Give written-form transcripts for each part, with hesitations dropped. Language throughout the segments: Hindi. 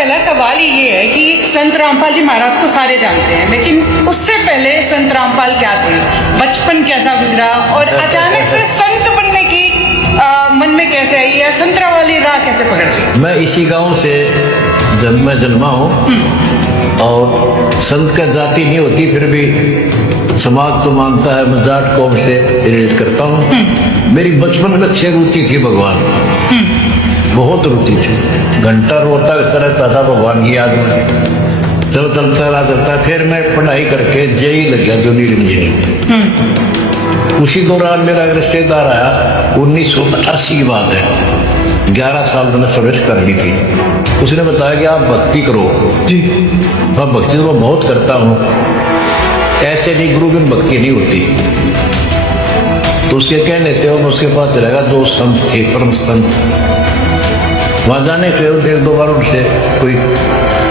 पहला सवाल ये है कि संत रामपाल जी महाराज को सारे जानते हैं, लेकिन उससे पहले संत रामपाल क्या थे, बचपन कैसा गुजरा और अचानक से संत बनने की मन में कैसे आई या संतरा वाली राह कैसे पकड़ ली? मैं इसी गांव से जन्मा हूँ और संत का जाति नहीं होती, फिर भी समाज तो मानता है, मैं जाट कौम से रिलेट करता हूँ। मेरी बचपन में अच्छी रुचि थी भगवान, बहुत रुचि थी। घंटा रोता रहता था भगवान की याद में, चल चलता रहा। फिर मैं पढ़ाई करके जेई लग गया, जूनियर इंजीनियर। उसी दौरान मेरा एक रिश्तेदार आया, 1988 की बात है, 11 साल मैंने सर्विस कर ली थी। उसने बताया कि आप भक्ति करो। जी मैं भक्ति तो बहुत करता हूँ, ऐसे नहीं गुरु बिन भक्ति नहीं होती। तो उसके कहने से मैं उसके पास चला गया। 2 संत थे, परम संत। वहां जाने के 1-2 बार उनसे कोई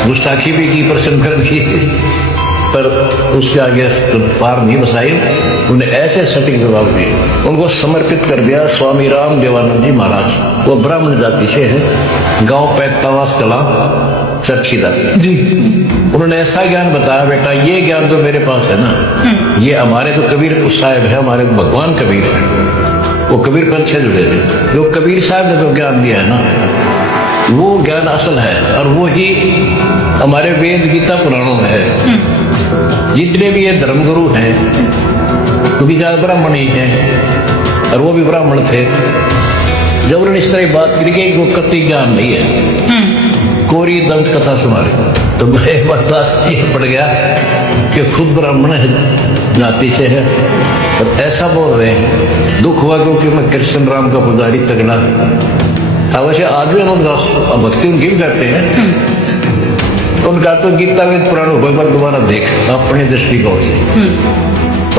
गुस्ताखी भी की, प्रशंसन की, पर उसके आगे पार नहीं बसाई। उन्हें ऐसे सटीक जवाब दिए, उनको समर्पित कर दिया। स्वामी राम देवानंद जी महाराज, वो ब्राह्मण जाति से हैं, गांव पैतावास कला चरखीदार जी। उन्होंने ऐसा ज्ञान बताया, बेटा ये ज्ञान तो मेरे पास है ना, ये हमारे तो कबीर साहब है, हमारे भगवान कबीर है, वो कबीर पंथ से जुड़े थे। जो कबीर साहब ने तो ज्ञान दिया है ना, वो ज्ञान असल है, और वो ही हमारे वेद गीता पुराणों में है। जितने भी ये धर्मगुरु हैं, क्योंकि ज्यादा ब्राह्मण ही हैं, और वो भी ब्राह्मण थे। जब उन्होंने इस तरह बात करी कि वो कति ज्ञान नहीं है, कोरी दंत कथा सुना रहे, तो मैं बर्दाश्त ये पड़ गया कि खुद ब्राह्मण है, जाति से है, और ऐसा बोल रहे हैं। दुख हुआ क्योंकि मैं कृष्ण राम का पुजारी तगड़ा था। वैसे आज भी हम भक्ति उनकी भी करते हैं। उनका तो गीता वेद पुराण एक बार दोबारा देख अपने दृष्टिकोण से।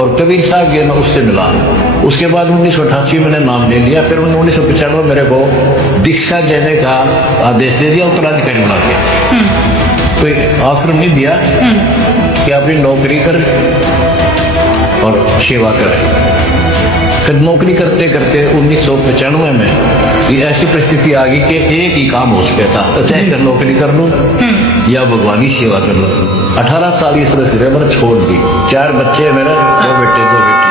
और कबीर साहब के मैं उससे मिला। उसके बाद 1988 मैंने नाम ले लिया। फिर 1995 मेरे को दीक्षा देने का आदेश दे दिया, उत्तराधिकारी बना दिया। कोई आश्रम नहीं दिया कि अपनी नौकरी कर और सेवा कर। फिर नौकरी करते करते 1995 में ये ऐसी परिस्थिति आ गई कि एक ही काम हो सकता था, चाहे नौकरी कर लूं या भगवान की सेवा कर लो। 18 साल की सर्विस मैंने छोड़ दी। 4 बच्चे मेरे, 2 बेटे 2 बेटी।